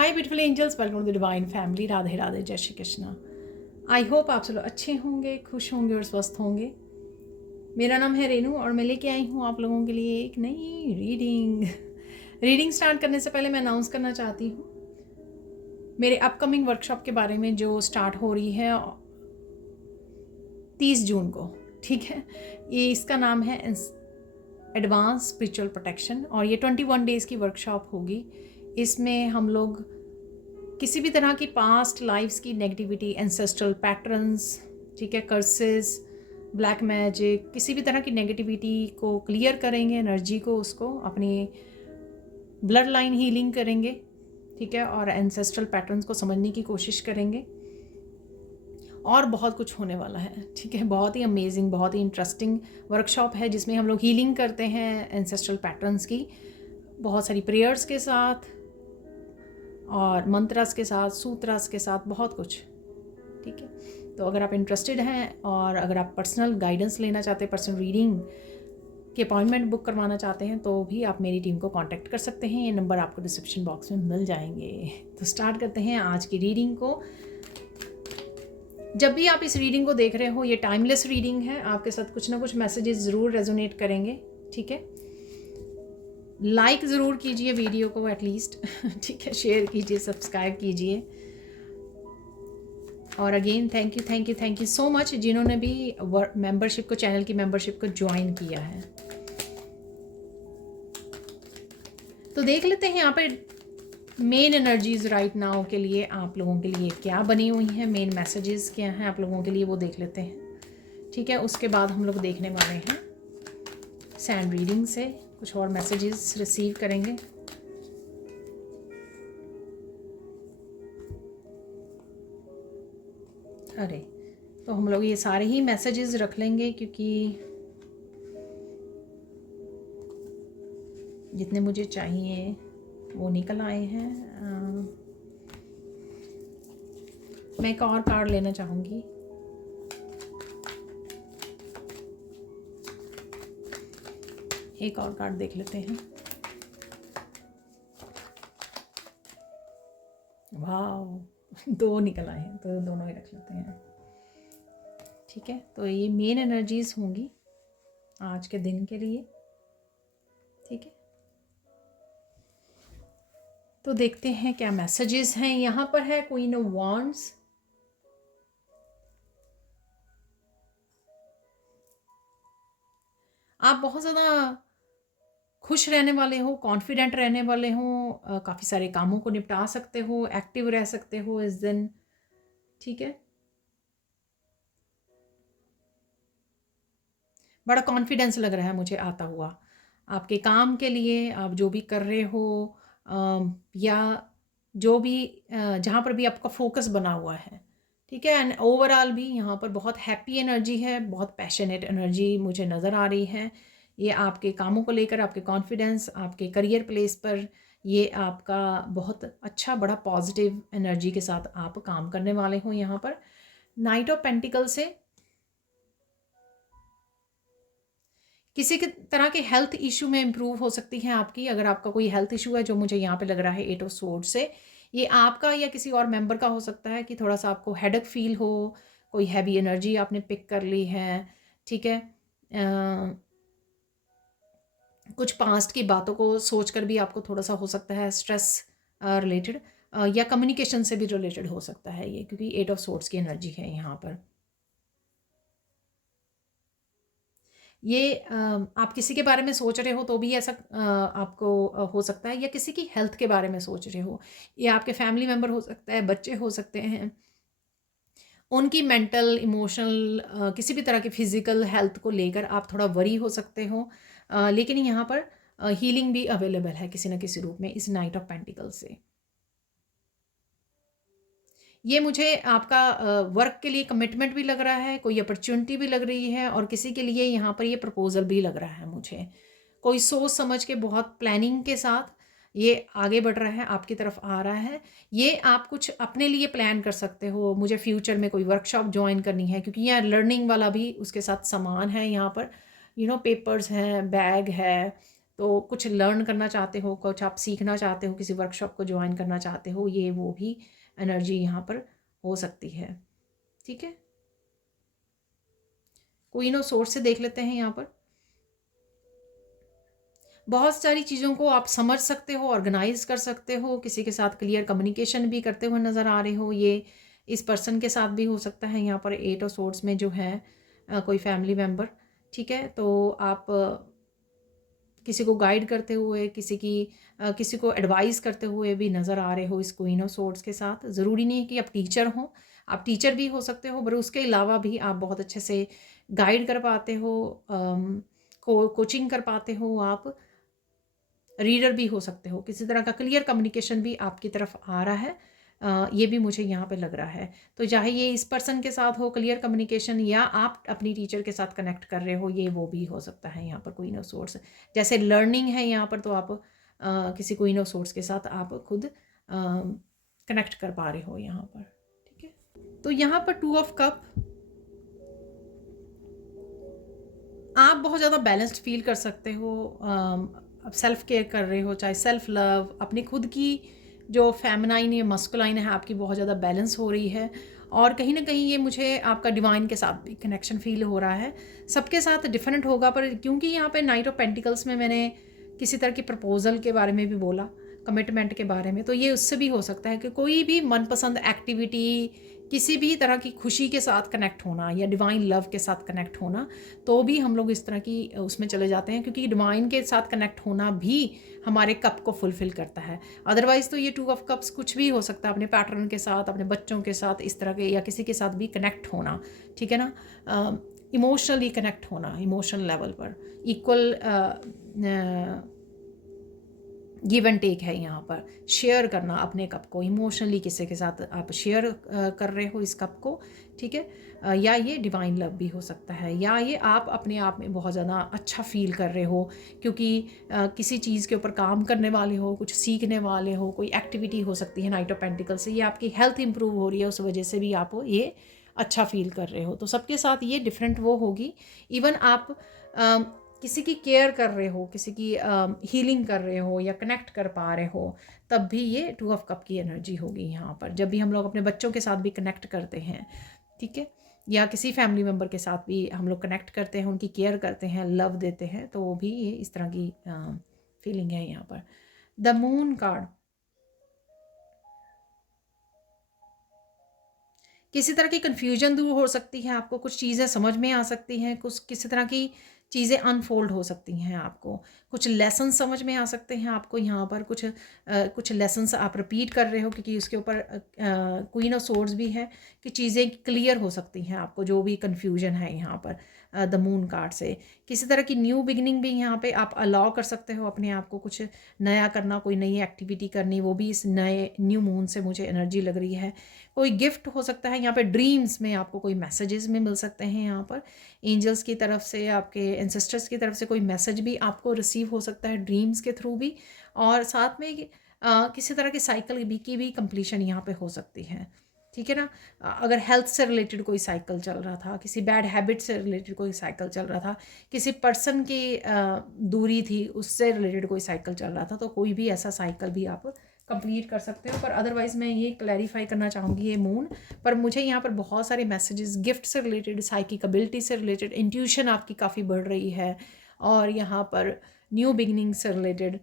Hi beautiful angels, welcome to the divine family. Radhe Radhe, जय Shri Krishna. I hope आप सब लोग अच्छे होंगे, खुश होंगे और स्वस्थ होंगे। मेरा नाम है रेनू और मैं लेके आई हूँ आप लोगों के लिए एक नई रीडिंग स्टार्ट करने से पहले मैं अनाउंस करना चाहती हूँ मेरे अपकमिंग वर्कशॉप के बारे में, जो स्टार्ट हो रही है 30 जून को। ठीक है, ये इसका नाम है एडवांस स्पिरिचुअल प्रोटेक्शन और ये 21 डेज़ की वर्कशॉप होगी। इसमें हम लोग किसी भी तरह की पास्ट लाइफ्स की नेगेटिविटी, एंसेस्ट्रल पैटर्न्स, ठीक है, कर्सेस, ब्लैक मैजिक, किसी भी तरह की नेगेटिविटी को क्लियर करेंगे, एनर्जी को, उसको अपनी ब्लड लाइन हीलिंग करेंगे, ठीक है, और एंसेस्ट्रल पैटर्न्स को समझने की कोशिश करेंगे। और बहुत कुछ होने वाला है, ठीक है। बहुत ही अमेजिंग, बहुत ही इंटरेस्टिंग वर्कशॉप है जिसमें हम लोग हीलिंग करते हैं एंसेस्ट्रल पैटर्न्स की, बहुत सारी प्रेयर्स के साथ और मंत्रस के साथ, सूत्रस के साथ, बहुत कुछ, ठीक है। तो अगर आप इंटरेस्टेड हैं और अगर आप पर्सनल गाइडेंस लेना चाहते हैं, पर्सनल रीडिंग की अपॉइंटमेंट बुक करवाना चाहते हैं, तो भी आप मेरी टीम को कांटेक्ट कर सकते हैं। ये नंबर आपको डिस्क्रिप्शन बॉक्स में मिल जाएंगे। तो स्टार्ट करते हैं आज की रीडिंग को। जब भी आप इस रीडिंग को देख रहे हो, ये टाइमलेस रीडिंग है, आपके साथ कुछ ना कुछ मैसेजेस ज़रूर रेजोनेट करेंगे, ठीक है। लाइक ज़रूर कीजिए वीडियो को एटलीस्ट, ठीक है, शेयर कीजिए, सब्सक्राइब कीजिए। और again thank you so much जिन्होंने भी मेंबरशिप को, चैनल की मेंबरशिप को ज्वाइन किया है। तो देख लेते हैं यहाँ पे मेन एनर्जीज राइट नाउ के लिए, आप लोगों के लिए क्या बनी हुई हैं, मेन मैसेजेस क्या हैं आप लोगों के लिए, वो देख लेते हैं, ठीक है। उसके बाद हम लोग देखने वाले हैं सैंड रीडिंग से कुछ और मैसेजेस रिसीव करेंगे। अरे, तो हम लोग ये सारे ही मैसेजेस रख लेंगे क्योंकि जितने मुझे चाहिए वो निकल आए हैं। मैं एक और कार्ड लेना चाहूँगी। एक और कार्ड देख लेते हैं। वाह, 2 निकल आए हैं, तो दोनों ही रख लेते हैं, ठीक है। तो ये मेन एनर्जीज होंगी आज के दिन के लिए, ठीक है। तो देखते हैं क्या मैसेजेस हैं। यहाँ पर है क्वीन ऑफ वांड्स, आप बहुत ज़्यादा खुश रहने वाले हो, कॉन्फिडेंट रहने वाले हो, काफ़ी सारे कामों को निपटा सकते हो, एक्टिव रह सकते हो इस दिन, ठीक है। बड़ा कॉन्फिडेंस लग रहा है मुझे आता हुआ आपके काम के लिए, आप जो भी कर रहे हो, या जो भी जहाँ पर भी आपका फोकस बना हुआ है, ठीक है। एंड ओवरऑल भी यहाँ पर बहुत हैप्पी एनर्जी है, बहुत पैशनेट एनर्जी मुझे नज़र आ रही है। ये आपके कामों को लेकर, आपके कॉन्फिडेंस, आपके करियर प्लेस पर, ये आपका बहुत अच्छा, बड़ा पॉजिटिव एनर्जी के साथ आप काम करने वाले हो। यहाँ पर नाइट ऑफ पेंटिकल से किसी के तरह के हेल्थ इशू में इम्प्रूव हो सकती है आपकी। अगर आपका कोई हेल्थ इशू है, जो मुझे यहाँ पे लग रहा है 8 ऑफ स्वॉर्ड से, ये आपका या किसी और मेंबर का हो सकता है कि थोड़ा सा आपको हेडेक फील हो, कोई हैवी एनर्जी आपने पिक कर ली है, ठीक है। कुछ पास्ट की बातों को सोचकर भी आपको थोड़ा सा हो सकता है स्ट्रेस रिलेटेड, या कम्युनिकेशन से भी रिलेटेड हो सकता है ये, क्योंकि 8 ऑफ स्वॉर्ड्स की एनर्जी है यहाँ पर। ये आप किसी के बारे में सोच रहे हो तो भी ऐसा आपको हो सकता है, या किसी की हेल्थ के बारे में सोच रहे हो, या आपके फैमिली मेम्बर हो सकता है, बच्चे हो सकते हैं, उनकी मेंटल, इमोशनल, किसी भी तरह की फिजिकल हेल्थ को लेकर आप थोड़ा वरी हो सकते हो। लेकिन यहाँ पर हीलिंग भी अवेलेबल है किसी न किसी रूप में इस नाइट ऑफ पेंटिकल से। ये मुझे आपका वर्क के लिए कमिटमेंट भी लग रहा है, कोई अपॉर्चुनिटी भी लग रही है, और किसी के लिए यहाँ पर ये प्रपोजल भी लग रहा है मुझे। कोई सोच समझ के, बहुत प्लानिंग के साथ ये आगे बढ़ रहा है, आपकी तरफ आ रहा है। ये आप कुछ अपने लिए प्लान कर सकते हो, मुझे फ्यूचर में कोई वर्कशॉप ज्वाइन करनी है, क्योंकि यहाँ लर्निंग वाला भी उसके साथ सामान है। यहाँ पर पेपर्स हैं, बैग है, तो कुछ लर्न करना चाहते हो, कुछ आप सीखना चाहते हो, किसी वर्कशॉप को ज्वाइन करना चाहते हो, ये वो भी एनर्जी यहाँ पर हो सकती है। ठीक है, क्वीन ऑफ सोर्स से देख लेते हैं। यहाँ पर बहुत सारी चीज़ों को आप समझ सकते हो, ऑर्गेनाइज कर सकते हो, किसी के साथ क्लियर कम्युनिकेशन भी करते हुए नज़र आ रहे हो। ये इस पर्सन के साथ भी हो सकता है। यहाँ पर 8 ऑफ सोर्ड्स में जो है कोई फैमिली मेम्बर, ठीक है, तो आप किसी को गाइड करते हुए, किसी को एडवाइस करते हुए भी नज़र आ रहे हो इस क्वीन ऑफ सोर्ड्स के साथ। ज़रूरी नहीं है कि आप टीचर हो, आप टीचर भी हो सकते हो, पर उसके अलावा भी आप बहुत अच्छे से गाइड कर पाते हो, कोचिंग कर पाते हो, आप रीडर भी हो सकते हो। किसी तरह का क्लियर कम्युनिकेशन भी आपकी तरफ आ रहा है, ये भी मुझे यहाँ पे लग रहा है। तो चाहे ये इस पर्सन के साथ हो क्लियर कम्युनिकेशन, या आप अपनी टीचर के साथ कनेक्ट कर रहे हो, ये वो भी हो सकता है। यहाँ पर क्वीन ऑफ सोर्स जैसे लर्निंग है यहाँ पर, तो आप किसी क्वीन ऑफ सोर्स के साथ आप खुद कनेक्ट कर पा रहे हो यहाँ पर। ठीक है, तो यहाँ पर 2 ऑफ कप, आप बहुत ज़्यादा बैलेंस्ड फील कर सकते हो। अब सेल्फ केयर कर रहे हो, चाहे सेल्फ लव, अपनी खुद की जो फेमिनाइन या मस्कुलाइन है आपकी बहुत ज़्यादा बैलेंस हो रही है। और कहीं ना कहीं ये मुझे आपका डिवाइन के साथ भी कनेक्शन फील हो रहा है। सबके साथ डिफरेंट होगा, पर क्योंकि यहाँ पे नाइट ऑफ पेंटिकल्स में मैंने किसी तरह की प्रपोजल के बारे में भी बोला, कमिटमेंट के बारे में, तो ये उससे भी हो सकता है कि कोई भी मनपसंद एक्टिविटी, किसी भी तरह की खुशी के साथ कनेक्ट होना या डिवाइन लव के साथ कनेक्ट होना, तो भी हम लोग इस तरह की उसमें चले जाते हैं, क्योंकि डिवाइन के साथ कनेक्ट होना भी हमारे कप को फुलफिल करता है। अदरवाइज़ तो ये 2 ऑफ कप्स कुछ भी हो सकता है, अपने पैटर्न के साथ, अपने बच्चों के साथ, इस तरह के, या किसी के साथ भी कनेक्ट होना, ठीक है ना, इमोशनली कनेक्ट होना, इमोशनल लेवल पर इक्वल गिव एंड टेक है यहाँ पर। शेयर करना अपने कप को इमोशनली, किसी के साथ आप शेयर कर रहे हो इस कप को, ठीक है, या ये डिवाइन लव भी हो सकता है, या ये आप अपने आप में बहुत ज़्यादा अच्छा फील कर रहे हो, क्योंकि किसी चीज़ के ऊपर काम करने वाले हो, कुछ सीखने वाले हो, कोई एक्टिविटी हो सकती है नाइट ऑफ पेंटिकल से, ये आपकी हेल्थ इंप्रूव हो रही है, उस वजह से भी आप ये अच्छा फील कर रहे हो। तो सबके साथ ये डिफरेंट वो होगी। इवन आप किसी की केयर कर रहे हो, किसी की हीलिंग कर रहे हो या कनेक्ट कर पा रहे हो, तब भी ये 2 ऑफ कप की एनर्जी होगी यहाँ पर। जब भी हम लोग अपने बच्चों के साथ भी कनेक्ट करते हैं, ठीक है, या किसी फैमिली मेम्बर के साथ भी हम लोग कनेक्ट करते हैं, उनकी केयर करते हैं, लव देते हैं, तो वो भी ये इस तरह की फीलिंग है यहाँ पर। द मून कार्ड, किसी तरह की कन्फ्यूजन दूर हो सकती है, आपको कुछ चीज़ें समझ में आ सकती हैं, कुछ किसी तरह की चीज़ें अनफोल्ड हो सकती हैं, आपको कुछ लेसन समझ में आ सकते हैं आपको यहाँ पर। कुछ लेसन्स आप रिपीट कर रहे हो, क्योंकि उसके ऊपर क्वीन ऑफ सोर्ड्स भी है, कि चीज़ें क्लियर हो सकती हैं आपको, जो भी कन्फ्यूजन है यहाँ पर द मून कार्ड से। किसी तरह की न्यू बिगनिंग भी यहाँ पे आप अलाउ कर सकते हो अपने आप को, कुछ नया करना, कोई नई एक्टिविटी करनी, वो भी इस नए न्यू मून से मुझे एनर्जी लग रही है। कोई गिफ्ट हो सकता है यहाँ पे, ड्रीम्स में आपको कोई मैसेजेस में मिल सकते हैं यहाँ पर, एंजल्स की तरफ से, आपके एंसेस्टर्स की तरफ से कोई मैसेज भी आपको रिसीव हो सकता है ड्रीम्स के थ्रू भी। और साथ में किसी तरह की साइकिल की भी कंप्लीशन यहाँ पे हो सकती है, ठीक है ना। अगर हेल्थ से रिलेटेड कोई साइकिल चल रहा था, किसी बैड हैबिट से रिलेटेड कोई साइकिल चल रहा था, किसी पर्सन की दूरी थी उससे रिलेटेड कोई साइकिल चल रहा था, तो कोई भी ऐसा साइकिल भी आप कंप्लीट कर सकते हो। पर अदरवाइज़ मैं ये क्लैरिफाई करना चाहूँगी, ये मून पर मुझे यहाँ पर बहुत सारे मैसेजेस गिफ्ट से रिलेटेड, साइकिक एबिलिटी से रिलेटेड, इंट्यूशन आपकी काफ़ी बढ़ रही है, और यहाँ पर न्यू बिगनिंग से रिलेटेड,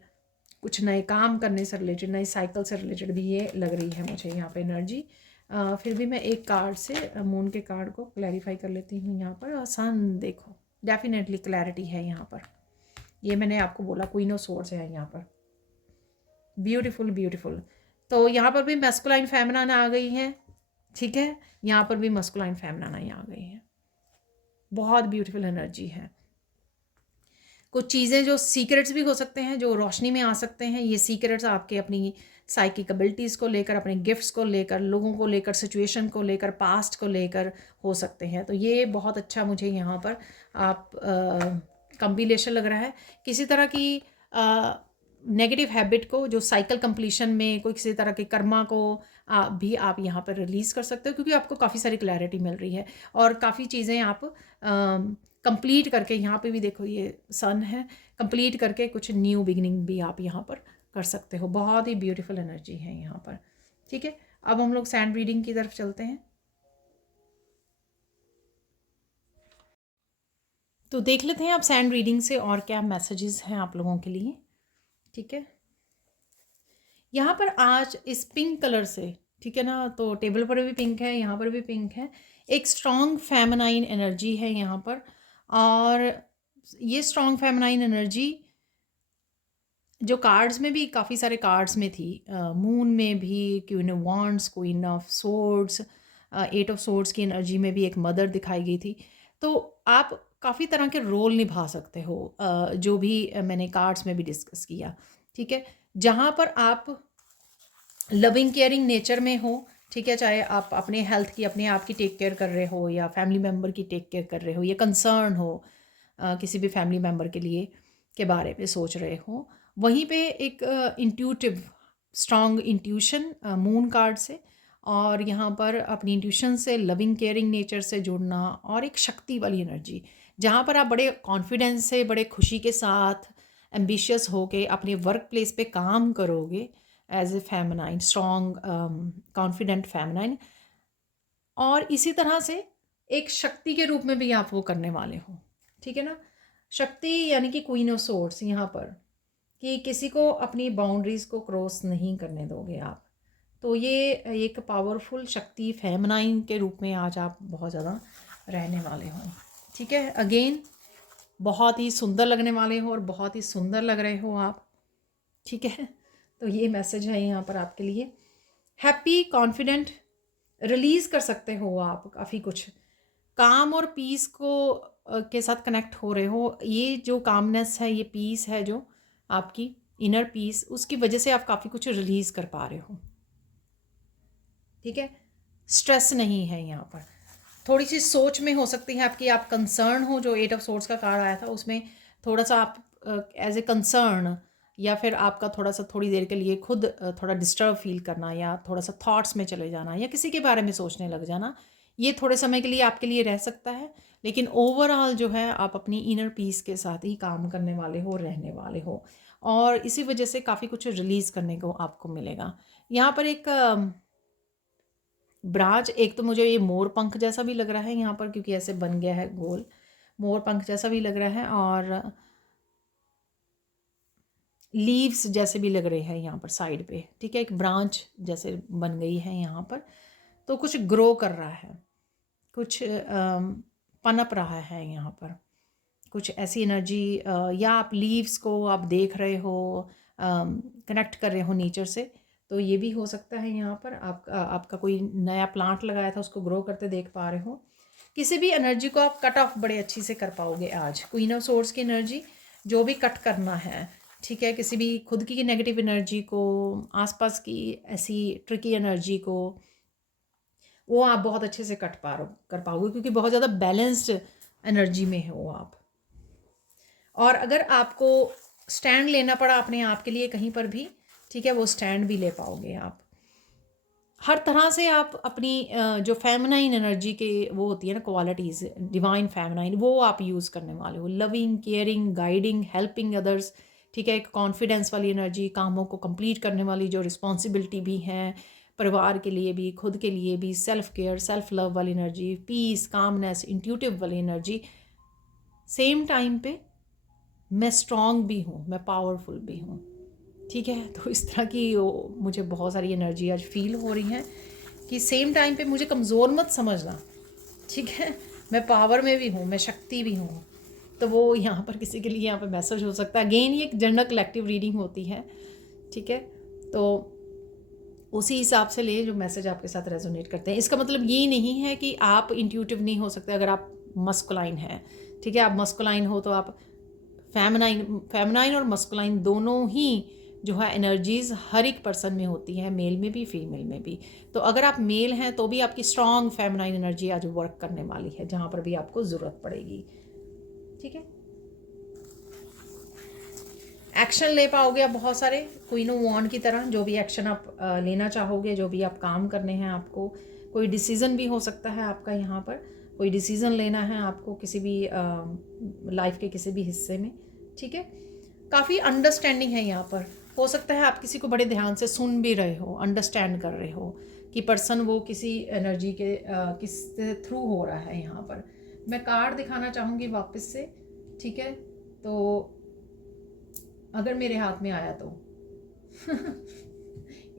कुछ नए काम करने से रिलेटेड, नई साइकिल से रिलेटेड भी ये लग रही है मुझे यहाँ पे एनर्जी। फिर भी मैं एक कार्ड से मून के कार्ड को क्लैरिफाई कर लेती हूँ यहाँ पर। सन, देखो डेफिनेटली क्लैरिटी है यहाँ पर, ये मैंने आपको बोला क्वीन ऑफ सोर्ड्स है यहाँ पर। ब्यूटीफुल ब्यूटीफुल, तो यहाँ पर भी मैस्कुलाइन फेमिनाइन आ गई है, ठीक है, यहाँ पर भी मैस्कुलाइन फेमिनाइन आ गई है। बहुत ब्यूटीफुल एनर्जी है। कुछ चीज़ें जो सीक्रेट्स भी हो सकते हैं, जो रोशनी में आ सकते हैं, ये सीक्रेट्स आपके अपनी साइकिक एबिलिटीज़ को लेकर, अपने गिफ्ट्स को लेकर, लोगों को लेकर, सिचुएशन को लेकर, पास्ट को लेकर हो सकते हैं। तो ये बहुत अच्छा मुझे यहाँ पर आप कम्बिनेशन लग रहा है। किसी तरह की नेगेटिव हैबिट को, जो साइकिल कंप्लीशन में कोई किसी तरह के कर्मा को भी आप यहाँ पर रिलीज़ कर सकते हो, क्योंकि आपको काफ़ी सारी क्लैरिटी मिल रही है और काफ़ी चीज़ें आप कंप्लीट करके, यहाँ पे भी देखो ये सन है, कंप्लीट करके कुछ न्यू बिगिनिंग भी आप यहाँ पर कर सकते हो। बहुत ही ब्यूटीफुल एनर्जी है यहाँ पर। ठीक है, अब हम लोग सैंड रीडिंग की तरफ चलते हैं। तो देख लेते हैं आप सैंड रीडिंग से और क्या मैसेजेस हैं आप लोगों के लिए। ठीक है, यहाँ पर आज इस पिंक कलर से, ठीक है ना, तो टेबल पर भी पिंक है, यहाँ पर भी पिंक है, एक स्ट्रॉन्ग फेमिनाइन एनर्जी है यहाँ पर। और ये स्ट्रॉन्ग फेमिनाइन एनर्जी जो कार्ड्स में भी, काफ़ी सारे कार्ड्स में थी, मून में भी queen of wands, queen of swords, eight of swords की एनर्जी में भी एक मदर दिखाई गई थी। तो आप काफ़ी तरह के रोल निभा सकते हो, जो भी मैंने कार्ड्स में भी डिस्कस किया। ठीक है, जहाँ पर आप लविंग केयरिंग नेचर में हो, ठीक है, चाहे आप अपने हेल्थ की, अपने आप की टेक केयर कर रहे हो या फैमिली मेम्बर की टेक केयर कर रहे हो, या कंसर्न हो किसी भी फैमिली मेम्बर के लिए के बारे में सोच रहे हो, वहीं पे एक intuitive strong intuition moon card से, और यहाँ पर अपनी इंट्यूशन से, लविंग केयरिंग नेचर से जुड़ना, और एक शक्ति वाली एनर्जी जहाँ पर आप बड़े कॉन्फिडेंस से, बड़े खुशी के साथ, एम्बिशियस होके अपने वर्क प्लेस पे काम करोगे as a feminine, strong confident feminine. और इसी तरह से एक शक्ति के रूप में भी आप वो करने वाले हो। ठीक है ना, शक्ति यानी कि क्वीन ऑफ सोर्ड्स यहाँ पर, कि किसी को अपनी बाउंड्रीज को क्रॉस नहीं करने दोगे आप। तो ये एक पावरफुल शक्ति फेमिनाइन के रूप में आज आप बहुत ज़्यादा रहने वाले हो। ठीक है, अगेन बहुत ही सुंदर लगने वाले हो और बहुत ही सुंदर लग रहे हो आप। ठीक है, तो ये मैसेज है यहाँ पर आपके लिए। हैप्पी, कॉन्फिडेंट, रिलीज़ कर सकते हो आप काफ़ी कुछ, काम और पीस को के साथ कनेक्ट हो रहे हो। ये जो कामनेस है, ये पीस है जो आपकी इनर पीस, उसकी वजह से आप काफ़ी कुछ रिलीज़ कर पा रहे हो। ठीक है, स्ट्रेस नहीं है यहाँ पर। थोड़ी सी सोच में हो सकती है आपकी, आप कंसर्न हो, जो एट ऑफ सोर्ड्स का कार्ड आया था उसमें थोड़ा सा आप एज ए कंसर्न, या फिर आपका थोड़ा सा थोड़ी देर के लिए खुद थोड़ा डिस्टर्ब फील करना, या थोड़ा सा थॉट्स में चले जाना, या किसी के बारे में सोचने लग जाना, ये थोड़े समय के लिए आपके लिए रह सकता है। लेकिन ओवरऑल जो है आप अपनी इनर पीस के साथ ही काम करने वाले हो, रहने वाले हो, और इसी वजह से काफ़ी कुछ रिलीज़ करने को आपको मिलेगा। यहाँ पर एक ब्रांच, एक तो मुझे ये मोर पंख जैसा भी लग रहा है यहाँ पर, क्योंकि ऐसे बन गया है गोल, मोर पंख जैसा भी लग रहा है, और लीव्स जैसे भी लग रहे हैं यहाँ पर साइड पे। ठीक है, एक ब्रांच जैसे बन गई है यहाँ पर। तो कुछ ग्रो कर रहा है, कुछ पनप रहा है यहाँ पर, कुछ ऐसी एनर्जी, या आप लीव्स को आप देख रहे हो, कनेक्ट कर रहे हो नेचर से, तो ये भी हो सकता है। यहाँ पर आपका कोई नया प्लांट लगाया था, उसको ग्रो करते देख पा रहे हो। किसी भी एनर्जी को आप कट ऑफ बड़े अच्छी से कर पाओगे आज। क्वीन ऑफ सोर्ड्स की एनर्जी, जो भी कट करना है, ठीक है, किसी भी खुद की नेगेटिव एनर्जी को, आसपास की ऐसी ट्रिकी एनर्जी को, वो आप बहुत अच्छे से कर पाओगे, क्योंकि बहुत ज़्यादा बैलेंस्ड एनर्जी में हो आप। और अगर आपको स्टैंड लेना पड़ा अपने आप के लिए कहीं पर भी, ठीक है, वो स्टैंड भी ले पाओगे आप। हर तरह से आप अपनी जो फेमिनाइन एनर्जी के वो होती है ना क्वालिटीज़, डिवाइन फेमिनाइन, वो आप यूज़ करने वाले हो। Loving, caring, guiding, helping others, ठीक है, एक कॉन्फिडेंस वाली एनर्जी, कामों को कंप्लीट करने वाली जो रिस्पॉन्सिबिलिटी भी हैं, परिवार के लिए भी, खुद के लिए भी, सेल्फ केयर, सेल्फ लव वाली एनर्जी, पीस, कामनेस, इंट्यूटिव वाली एनर्जी। सेम टाइम पे मैं स्ट्रॉन्ग भी हूँ, मैं पावरफुल भी हूँ। ठीक है, तो इस तरह की मुझे बहुत सारी एनर्जी आज फील हो रही है कि सेम टाइम पे मुझे कमज़ोर मत समझना। ठीक है, मैं पावर में भी हूँ, मैं शक्ति भी हूँ। तो वो यहाँ पर किसी के लिए यहाँ पर मैसेज हो सकता है। अगेन ये एक जनरल कलेक्टिव रीडिंग होती है। ठीक है, तो उसी हिसाब से ले जो मैसेज आपके साथ रेजोनेट करते हैं। इसका मतलब ये नहीं है कि आप इंट्यूटिव नहीं हो सकते अगर आप मस्कुलाइन हैं। ठीक है, आप मस्कुलाइन हो तो आप फेमिनाइन और मस्कुलाइन दोनों ही जो है एनर्जीज़ हर एक पर्सन में होती है, मेल में भी, फीमेल में भी। तो अगर आप मेल हैं तो भी आपकी स्ट्रॉन्ग फेमिनाइन एनर्जी आज वर्क करने वाली है, जहाँ पर भी आपको ज़रूरत पड़ेगी। ठीक है, एक्शन ले पाओगे आप बहुत सारे, क्वीन ऑफ वांड की तरह। जो भी एक्शन आप लेना चाहोगे, जो भी आप काम करने हैं आपको, कोई डिसीज़न भी हो सकता है आपका यहाँ पर, कोई डिसीज़न लेना है आपको किसी भी लाइफ के किसी भी हिस्से में, ठीक है। काफ़ी अंडरस्टैंडिंग है यहाँ पर। हो सकता है आप किसी को बड़े ध्यान से सुन भी रहे हो, अंडरस्टैंड कर रहे हो कि पर्सन वो किसी एनर्जी के किस थ्रू हो रहा है यहाँ पर। मैं कार्ड दिखाना चाहूँगी वापस से, ठीक है। तो अगर मेरे हाथ में आया तो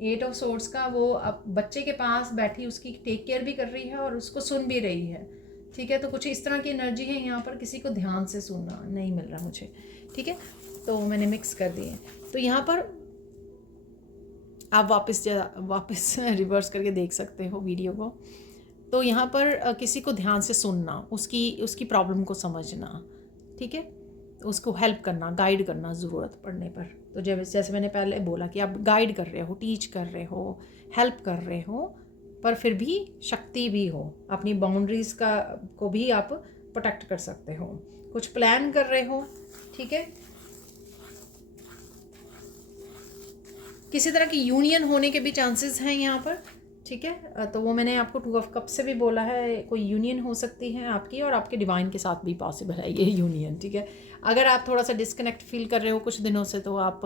8 ऑफ सोर्ड्स का, वो अब बच्चे के पास बैठी उसकी टेक केयर भी कर रही है और उसको सुन भी रही है, ठीक है। तो कुछ इस तरह की एनर्जी है यहाँ पर, किसी को ध्यान से सुनना नहीं मिल रहा मुझे, ठीक है। तो मैंने मिक्स कर दिए। तो यहाँ पर आप वापस रिवर्स करके देख सकते हो वीडियो को। तो यहाँ पर किसी को ध्यान से सुनना, उसकी प्रॉब्लम को समझना, ठीक है। उसको हेल्प करना, गाइड करना ज़रूरत पड़ने पर। तो जैसे मैंने पहले बोला कि आप गाइड कर रहे हो, टीच कर रहे हो, हेल्प कर रहे हो, पर फिर भी शक्ति भी हो, अपनी बाउंड्रीज़ को भी आप प्रोटेक्ट कर सकते हो। कुछ प्लान कर रहे हो, ठीक है। किसी तरह की यूनियन होने के भी चांसेस हैं यहाँ पर, ठीक है। तो वो मैंने आपको 2 ऑफ कप से भी बोला है, कोई यूनियन हो सकती है आपकी और आपके डिवाइन के साथ भी पॉसिबल है ये यूनियन, ठीक है। अगर आप थोड़ा सा डिस्कनेक्ट फील कर रहे हो कुछ दिनों से, तो आप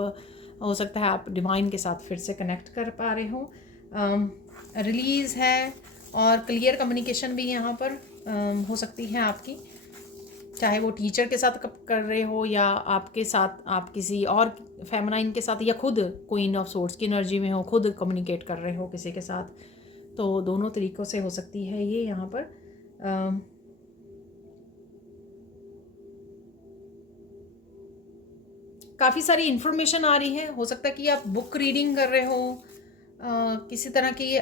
हो सकता है आप डिवाइन के साथ फिर से कनेक्ट कर पा रहे हो। रिलीज़ है और क्लियर कम्युनिकेशन भी यहाँ पर हो सकती है आपकी, चाहे वो टीचर के साथ कर रहे हो या आपके साथ आप किसी और फेमिनाइन के साथ, या खुद क्वीन ऑफ सोर्ड्स की एनर्जी में हो, खुद कम्युनिकेट कर रहे हो किसी के साथ। तो दोनों तरीक़ों से हो सकती है ये यहाँ पर। काफ़ी सारी इन्फॉर्मेशन आ रही है। हो सकता है कि आप बुक रीडिंग कर रहे हो, किसी तरह की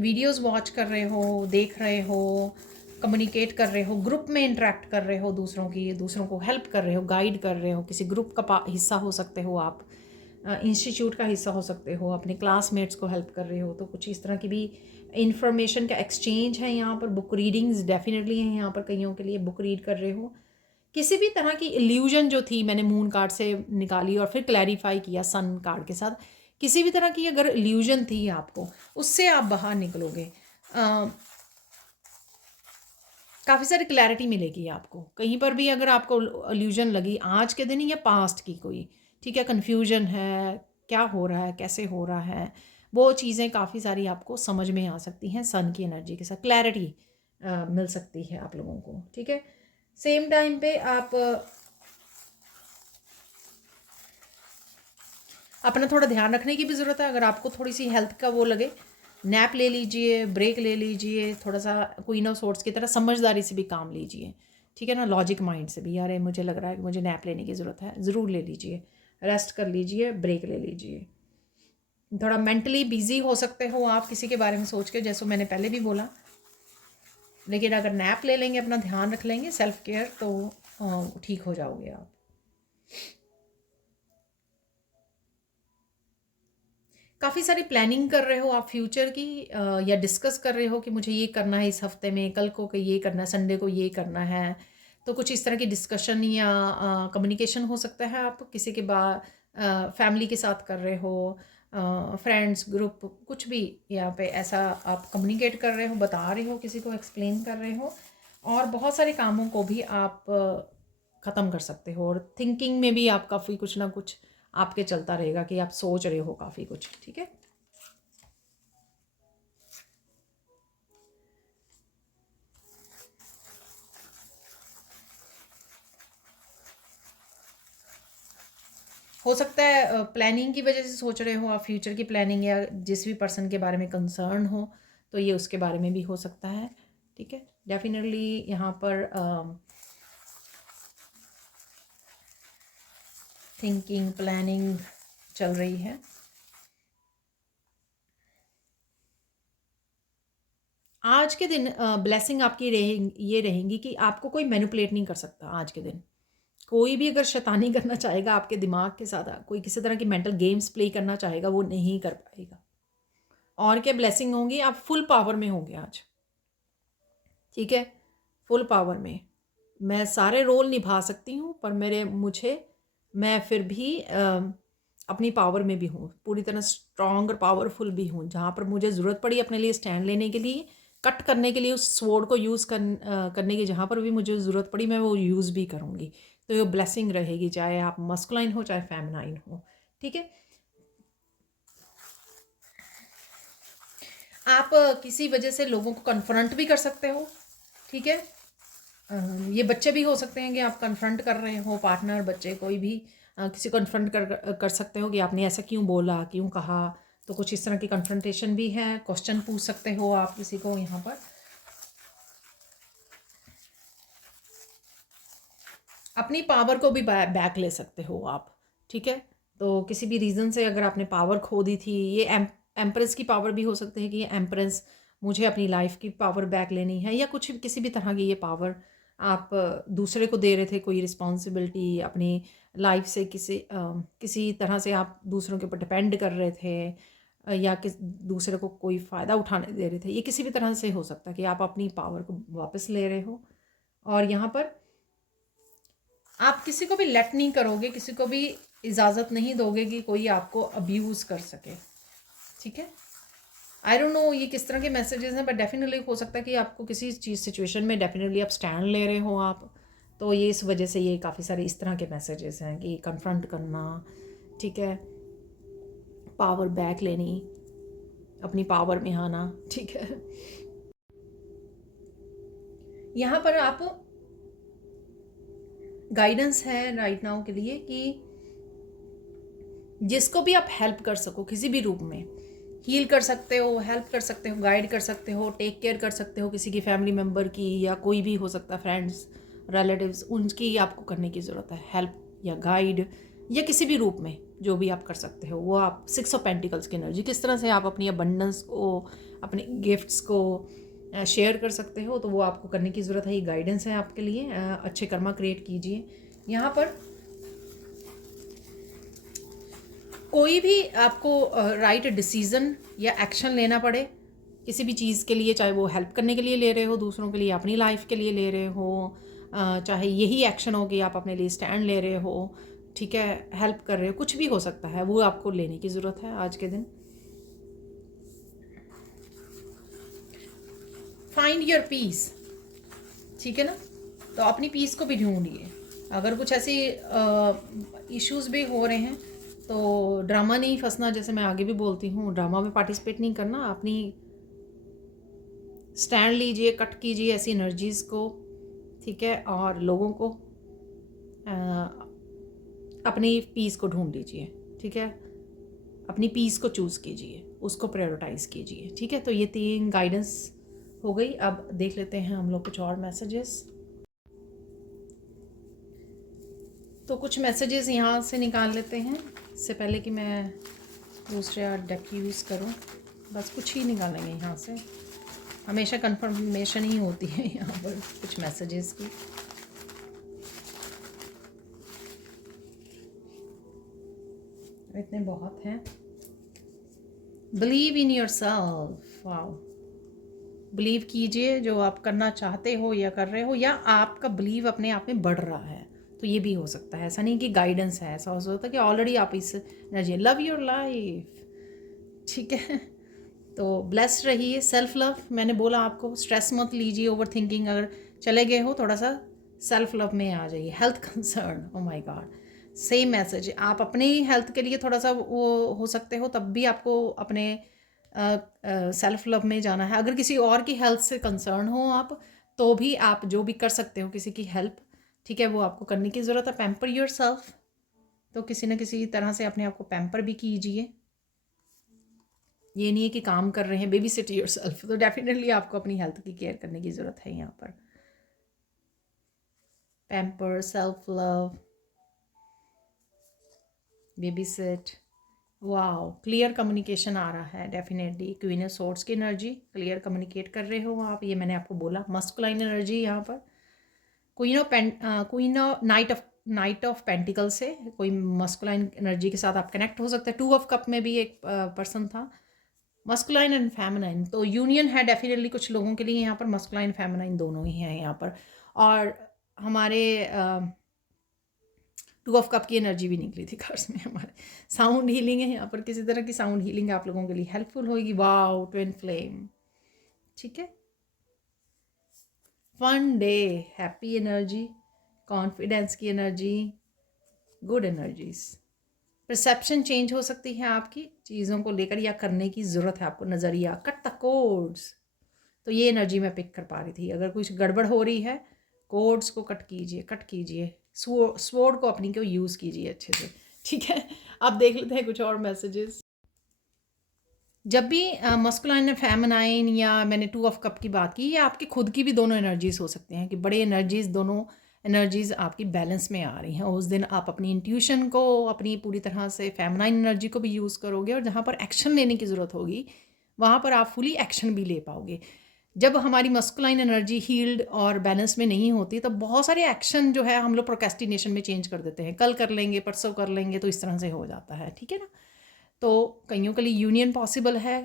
वीडियोस वॉच कर रहे हो, देख रहे हो, कम्युनिकेट कर रहे हो, ग्रुप में इंटरेक्ट कर रहे हो, दूसरों को हेल्प कर रहे हो, गाइड कर रहे हो, किसी ग्रुप का हिस्सा हो सकते हो आप, इंस्टीट्यूट का हिस्सा हो सकते हो, अपने क्लासमेट्स को हेल्प कर रहे हो। तो कुछ इस तरह की भी इंफॉर्मेशन का एक्सचेंज है यहाँ पर। बुक रीडिंग्स डेफिनेटली हैं यहाँ पर, कईयों के लिए बुक रीड कर रहे हो। किसी भी तरह की इल्यूजन जो थी, मैंने मून कार्ड से निकाली और फिर क्लैरिफाई किया सन कार्ड के साथ, किसी भी तरह की अगर इल्यूजन थी आपको, उससे आप बाहर निकलोगे। काफ़ी सारी क्लैरिटी मिलेगी आपको। कहीं पर भी अगर आपको इल्यूजन लगी आज के दिन या पास्ट की कोई, ठीक है, कन्फ्यूजन है, क्या हो रहा है, कैसे हो रहा है, वो चीज़ें काफ़ी सारी आपको समझ में आ सकती हैं। सन की एनर्जी के साथ क्लैरिटी मिल सकती है आप लोगों को, ठीक है। सेम टाइम पे आप अपना थोड़ा ध्यान रखने की भी ज़रूरत है। अगर आपको थोड़ी सी हेल्थ का वो लगे, नैप ले लीजिए, ब्रेक ले लीजिए, थोड़ा सा क्वीन ऑफ सोर्ड्स की तरह समझदारी से भी काम लीजिए, ठीक है ना, लॉजिक माइंड से भी। यार मुझे लग रहा है कि मुझे नैप लेने की ज़रूरत है, ज़रूर ले लीजिए, रेस्ट कर लीजिए, ब्रेक ले लीजिए। थोड़ा मेंटली बिजी हो सकते हो आप किसी के बारे में सोच के, जैसे मैंने पहले भी बोला, लेकिन अगर नैप ले लेंगे, अपना ध्यान रख लेंगे, सेल्फ केयर, तो ठीक हो जाओगे आप। काफ़ी सारी प्लानिंग कर रहे हो आप फ्यूचर की, या डिस्कस कर रहे हो कि मुझे ये करना है इस हफ्ते में, कल को ये करना है, संडे को ये करना है। तो कुछ इस तरह की डिस्कशन या कम्युनिकेशन हो सकता है। आप किसी के फैमिली के साथ कर रहे हो, फ्रेंड्स ग्रुप, कुछ भी यहाँ पे ऐसा आप कम्युनिकेट कर रहे हो, बता रहे हो, किसी को एक्सप्लेन कर रहे हो। और बहुत सारे कामों को भी आप ख़त्म कर सकते हो। और थिंकिंग में भी आप काफ़ी कुछ ना कुछ आपके चलता रहेगा कि आप सोच रहे हो काफ़ी कुछ, ठीक है। हो सकता है प्लानिंग की वजह से सोच रहे हो आप, फ्यूचर की प्लानिंग, या जिस भी पर्सन के बारे में कंसर्न हो तो ये उसके बारे में भी हो सकता है, ठीक है। डेफिनेटली यहाँ पर थिंकिंग, प्लानिंग चल रही है। आज के दिन ब्लेसिंग आपकी ये रहेंगी कि आपको कोई मैनिपुलेट नहीं कर सकता आज के दिन। कोई भी अगर शैतानी करना चाहेगा आपके दिमाग के साथ, कोई किसी तरह की मेंटल गेम्स प्ले करना चाहेगा, वो नहीं कर पाएगा। और क्या ब्लेसिंग होंगी, आप फुल पावर में होंगे आज, ठीक है। फुल पावर में मैं सारे रोल निभा सकती हूँ, पर मैं फिर भी अपनी पावर में भी हूँ, पूरी तरह स्ट्रॉन्ग और पावरफुल भी हूँ। जहाँ पर मुझे ज़रूरत पड़ी अपने लिए स्टैंड लेने के लिए, कट करने के लिए उस स्वॉर्ड को यूज़ करने की जहाँ पर भी मुझे ज़रूरत पड़ी मैं वो यूज़ भी करूँगी। तो ये ब्लेसिंग रहेगी, चाहे आप मस्कुलाइन हो चाहे फेमिनाइन हो। ठीक है, आप किसी वजह से लोगों को कन्फ्रंट भी कर सकते हो। ठीक है, ये बच्चे भी हो सकते हैं कि आप कन्फ्रंट कर रहे हो, पार्टनर, बच्चे, कोई भी किसी को कन्फ्रंट कर सकते हो कि आपने ऐसा क्यों बोला, क्यों कहा। तो कुछ इस तरह की कन्फ्रंटेशन भी है। क्वेश्चन पूछ सकते हो आप किसी को यहाँ पर। अपनी पावर को भी बैक ले सकते हो आप। ठीक है, तो किसी भी रीज़न से अगर आपने पावर खो दी थी, ये एम्प्रेस की पावर भी हो सकती है कि ये एम्प्रेस मुझे अपनी लाइफ की पावर बैक लेनी है, या कुछ किसी भी तरह की ये पावर आप दूसरे को दे रहे थे, कोई रिस्पॉन्सिबिलिटी अपनी लाइफ से किसी तरह से आप दूसरों के ऊपर डिपेंड कर रहे थे, या दूसरे को कोई फ़ायदा उठाने दे रहे थे। ये किसी भी तरह से हो सकता है कि आप अपनी पावर को वापस ले रहे हो। और यहाँ पर आप किसी को भी लेट नहीं करोगे, किसी को भी इजाज़त नहीं दोगे कि कोई आपको अब्यूज़ कर सके। ठीक है, आई डोंट नो ये किस तरह के मैसेजेस हैं, बट डेफिनेटली हो सकता है कि आपको किसी चीज़ सिचुएशन में डेफिनेटली आप स्टैंड ले रहे हो आप, तो ये इस वजह से ये काफ़ी सारे इस तरह के मैसेजेस हैं कि कन्फ्रंट करना। ठीक है, पावर बैक लेनी, अपनी पावर में आना। ठीक है, यहाँ पर आप गाइडेंस है राइट नाउ के लिए कि जिसको भी आप हेल्प कर सको किसी भी रूप में, हील कर सकते हो, हेल्प कर सकते हो, गाइड कर सकते हो, टेक केयर कर सकते हो किसी की फैमिली मेम्बर की, या कोई भी हो सकता है, फ्रेंड्स, रिलेटिव्स, उनकी आपको करने की ज़रूरत है हेल्प या गाइड, या किसी भी रूप में जो भी आप कर सकते हो। वो आप 6 ऑफ पेंटिकल्स की एनर्जी, किस तरह से आप अपनी अबंडेंस को, अपने गिफ्ट्स को शेयर कर सकते हो, तो वो आपको करने की ज़रूरत है। ये गाइडेंस है आपके लिए। अच्छे कर्मा क्रिएट कीजिए। यहाँ पर कोई भी आपको राइट डिसीज़न या एक्शन लेना पड़े किसी भी चीज़ के लिए, चाहे वो हेल्प करने के लिए ले रहे हो दूसरों के लिए, अपनी लाइफ के लिए ले रहे हो, चाहे यही एक्शन हो कि आप अपने लिए स्टैंड ले रहे हो, ठीक है, हेल्प कर रहे हो, कुछ भी हो सकता है, वो आपको लेने की ज़रूरत है आज के दिन। Find your peace. ठीक है ना, तो अपनी पीस को भी ढूंढिए। अगर कुछ ऐसे इश्यूज भी हो रहे हैं तो ड्रामा नहीं फंसना, जैसे मैं आगे भी बोलती हूँ, ड्रामा में पार्टिसिपेट नहीं करना। अपनी स्टैंड लीजिए, कट कीजिए ऐसी एनर्जीज़ को। ठीक है, और लोगों को अपनी पीस को ढूंढ लीजिए। ठीक है, अपनी पीस को चूज़ कीजिए, उसको प्रायोरिटाइज़ कीजिए। ठीक है, तो ये 3 गाइडेंस हो गई। अब देख लेते हैं हम लोग कुछ और मैसेजेस। तो कुछ मैसेजेस यहाँ से निकाल लेते हैं, इससे पहले कि मैं दूसरा डेक यूज़ करूँ। बस कुछ ही निकालेंगे यहाँ से, हमेशा कंफर्मेशन ही होती है यहाँ पर कुछ मैसेजेस की। इतने बहुत हैं। Believe in your self. Wow, believe कीजिए जो आप करना चाहते हो या कर रहे हो, या आपका बिलीव अपने आप में बढ़ रहा है, तो ये भी हो सकता है। ऐसा नहीं कि गाइडेंस है, ऐसा हो सकता है कि ऑलरेडी आप इस एनर्जी, लव योर लाइफ। ठीक है, तो ब्लेस्ड रहिए। सेल्फ लव, मैंने बोला आपको स्ट्रेस मत लीजिए, ओवर थिंकिंग अगर चले गए हो थोड़ा सा सेल्फ लव में आ जाइए। Health concern, oh my God, same message. आप अपनी हेल्थ के लिए थोड़ा सा वो हो सकते हो, तब भी आपको अपने सेल्फ लव में जाना है। अगर किसी और की हेल्थ से कंसर्न हो आप, तो भी आप जो भी कर सकते हो किसी की हेल्प, ठीक है, वो आपको करने की ज़रूरत है। पैम्पर योर सेल्फ, तो किसी न किसी तरह से अपने आप को पैम्पर भी कीजिए। ये नहीं है कि काम कर रहे हैं, बेबी सिट योर सेल्फ, तो डेफिनेटली आपको अपनी हेल्थ की केयर करने की ज़रूरत है। यहाँ पर pamper, self love, babysit. Wow, clear communication आ रहा है डेफिनेटली। क्वीन ऑफ सोर्ड्स की एनर्जी, क्लियर कम्युनिकेट कर रहे हो आप, ये मैंने आपको बोला। मस्कुलाइन एनर्जी यहाँ पर। Queen of night of pentacle से कोई मस्कुलाइन एनर्जी के साथ आप कनेक्ट हो सकते हैं। 2 ऑफ कप में भी एक पर्सन था। मस्कुलाइन एंड फेमिनाइन, तो यूनियन है डेफिनेटली कुछ लोगों के लिए यहाँ पर। मस्कुलाइन फेमिनाइन दोनों ही हैं यहाँ पर। और हमारे 2 ऑफ कप की एनर्जी भी निकली थी कार्ड्स में हमारे। साउंड हीलिंग है यहाँ पर, किसी तरह की साउंड हीलिंग आप लोगों के लिए हेल्पफुल होगी। Wow, twin flame. ठीक है, fun day, happy energy, confidence की energy, good energies. Perception change हो सकती है आपकी चीज़ों को लेकर, या करने की ज़रूरत है आपको, नज़रिया, कट द कोड्स। तो ये एनर्जी मैं पिक कर पा रही थी। अगर कुछ गड़बड़ हो रही है, कोड्स को कट कीजिए, स्वॉर्ड को अपनी को यूज़ कीजिए अच्छे से, ठीक है। अब देख लेते हैं कुछ और मैसेजेस। जब भी मस्कुलाइन फेमिनाइन, या मैंने 2 ऑफ कप की बात की, या आपकी खुद की भी दोनों एनर्जीज हो सकते हैं कि बड़े एनर्जीज, दोनों एनर्जीज आपकी बैलेंस में आ रही हैं। उस दिन आप अपनी इंट्यूशन को, अपनी पूरी तरह से फेमिनाइन एनर्जी को भी यूज़ करोगे, और जहाँ पर एक्शन लेने की ज़रूरत होगी वहाँ पर आप फुली एक्शन भी ले पाओगे। जब हमारी मस्कुलाइन एनर्जी हील्ड और बैलेंस में नहीं होती, तो बहुत सारे एक्शन जो है हम लोग प्रोक्रेस्टिनेशन में चेंज कर देते हैं, कल कर लेंगे, परसों कर लेंगे, तो इस तरह से हो जाता है, ठीक है ना। तो कईयों के लिए यूनियन पॉसिबल है,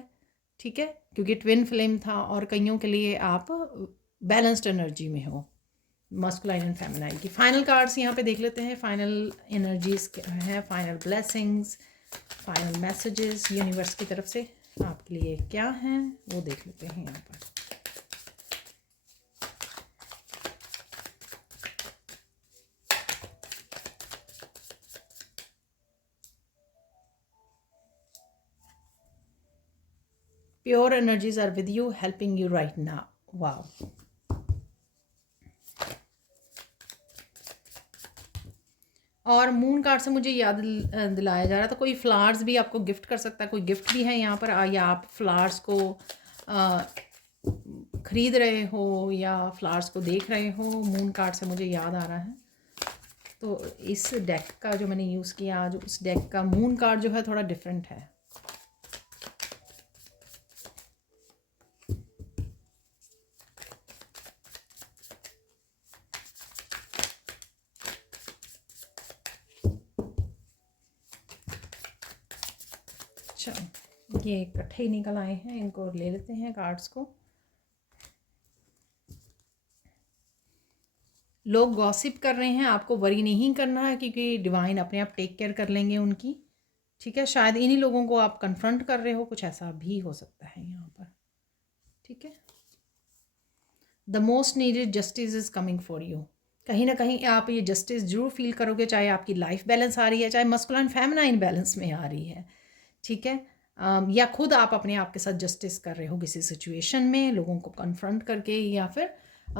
ठीक है, क्योंकि ट्विन फ्लेम था, और कईयों के लिए आप बैलेंस्ड एनर्जी में हो, मस्कुलाइन एंड फेमिनाइन की। फाइनल कार्ड्स यहाँ पे देख लेते हैं, फाइनल एनर्जीज हैं, final blessings, final messages universe की तरफ से आपके लिए क्या हैं वो देख लेते हैं यहाँ पर। Pure energies are with you, helping you right now. Wow. और मून कार्ड से मुझे याद दिलाया जा रहा था, कोई फ्लावर्स भी आपको गिफ्ट कर सकता है, कोई गिफ्ट भी है यहाँ पर, या आप फ्लावर्स को खरीद रहे हो या फ्लावर्स को देख रहे हो, मून कार्ड से मुझे याद आ रहा है। तो इस डेक का जो मैंने यूज़ किया आज, उस डेक का मून कार्ड जो है थोड़ा डिफरेंट है। अच्छा, ये इकट्ठे ही निकल आए हैं, इनको ले लेते हैं कार्ड्स को। लोग गॉसिप कर रहे हैं, आपको वरी नहीं करना है, क्योंकि डिवाइन अपने आप टेक केयर कर लेंगे उनकी, ठीक है। शायद इन्हीं लोगों को आप कन्फ्रंट कर रहे हो, कुछ ऐसा भी हो सकता है यहाँ पर, ठीक है। The most needed justice is coming for you. कहीं ना कहीं आप ये जस्टिस जरूर फील करोगे, चाहे आपकी लाइफ बैलेंस आ रही है, चाहे मस्कुलाइन फेमिनाइन बैलेंस में आ रही है, ठीक है। या खुद आप अपने आप के साथ जस्टिस कर रहे हो किसी सिचुएशन में, लोगों को कन्फ्रंट करके, या फिर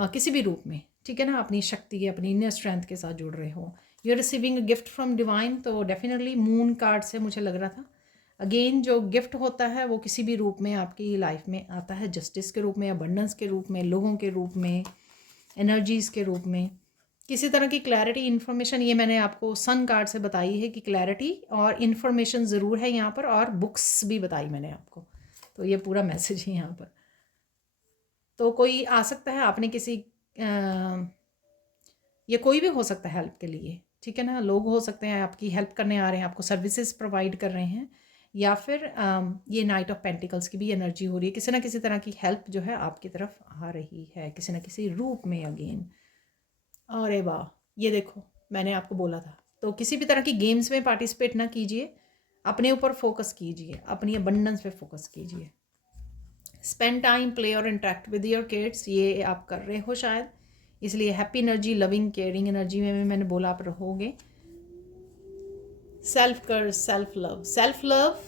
किसी भी रूप में, ठीक है ना, अपनी शक्ति, अपनी इनर स्ट्रेंथ के साथ जुड़ रहे हो। You are receiving a gift from divine. तो डेफिनेटली मून कार्ड से मुझे लग रहा था, अगेन जो गिफ्ट होता है वो किसी भी रूप में आपकी लाइफ में आता है, जस्टिस के रूप में, अबंडेंस के रूप में, लोगों के रूप में, एनर्जीज़ के रूप में, किसी तरह की क्लैरिटी, इन्फॉर्मेशन। ये मैंने आपको सन कार्ड से बताई है कि क्लैरिटी और इन्फॉर्मेशन ज़रूर है यहाँ पर, और बुक्स भी बताई मैंने आपको। तो ये पूरा मैसेज है यहाँ पर। तो कोई आ सकता है, आपने किसी ये कोई भी हो सकता है हेल्प के लिए, ठीक है ना। लोग हो सकते हैं आपकी हेल्प करने आ रहे हैं, आपको सर्विसेज प्रोवाइड कर रहे हैं, या फिर ये नाइट ऑफ पेंटिकल्स की भी एनर्जी हो रही है, किसी ना किसी तरह की हेल्प जो है आपकी तरफ आ रही है, किसी ना किसी रूप में अगेन। अरे वाह, ये देखो मैंने आपको बोला था। तो किसी भी तरह की गेम्स में पार्टिसिपेट ना कीजिए, अपने ऊपर फोकस कीजिए, अपनी अबंडेंस पे फोकस कीजिए। स्पेंड टाइम, प्ले और इंटरेक्ट विद योर किड्स, ये आप कर रहे हो शायद, इसलिए happy energy, loving, caring energy में भी मैंने बोला आप रहोगे। Self care, self love,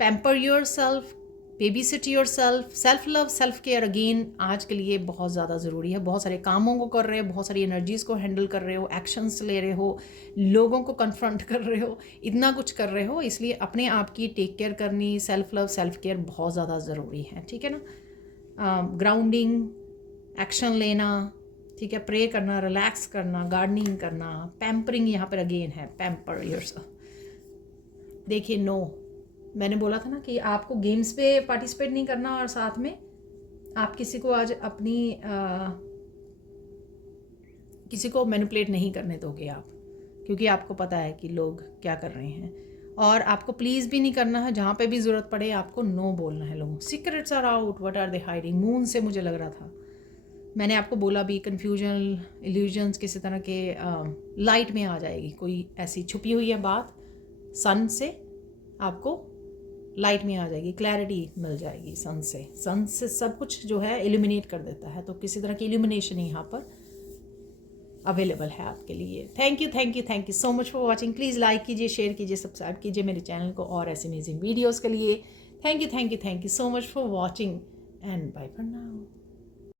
pamper yourself, babysit yourself. Self love, self care again आज के लिए बहुत ज़्यादा ज़रूरी है। बहुत सारे कामों को कर रहे हो, बहुत सारी एनर्जीज़ को हैंडल कर रहे हो, एक्शंस ले रहे हो, लोगों को कन्फ्रंट कर रहे हो, इतना कुछ कर रहे हो, इसलिए अपने आप की टेक केयर करनी, सेल्फ लव, सेल्फ केयर बहुत ज़्यादा ज़रूरी है, ठीक है ना। ग्राउंडिंग, एक्शन लेना, ठीक है, प्रे करना, रिलैक्स करना, गार्डनिंग करना, पैम्परिंग यहाँ पर अगेन है, पैम्पर योरसेल्फ। देखिए, नो, मैंने बोला था ना कि आपको गेम्स पे पार्टिसिपेट नहीं करना, और साथ में आप किसी को आज अपनी किसी को मैनिपुलेट नहीं करने दोगे आप, क्योंकि आपको पता है कि लोग क्या कर रहे हैं, और आपको प्लीज़ भी नहीं करना है। जहाँ पे भी ज़रूरत पड़े आपको नो बोलना है लोगों। Secrets are out, what are they hiding. Moon से मुझे लग रहा था, मैंने आपको बोला भी, कन्फ्यूजन, इल्यूजन्स किसी तरह के लाइट में आ जाएगी, कोई ऐसी छुपी हुई है बात, सन से आपको लाइट में आ जाएगी, क्लैरिटी मिल जाएगी सन से सब कुछ जो है इल्यूमिनेट कर देता है। तो किसी तरह की इल्यूमिनेशन यहाँ पर अवेलेबल है आपके लिए। Thank you so much for watching. Please like कीजिए, शेयर कीजिए, सब्सक्राइब कीजिए मेरे चैनल को और ऐसे अमेजिंग वीडियोज़ के लिए। Thank you so much for watching and bye for now.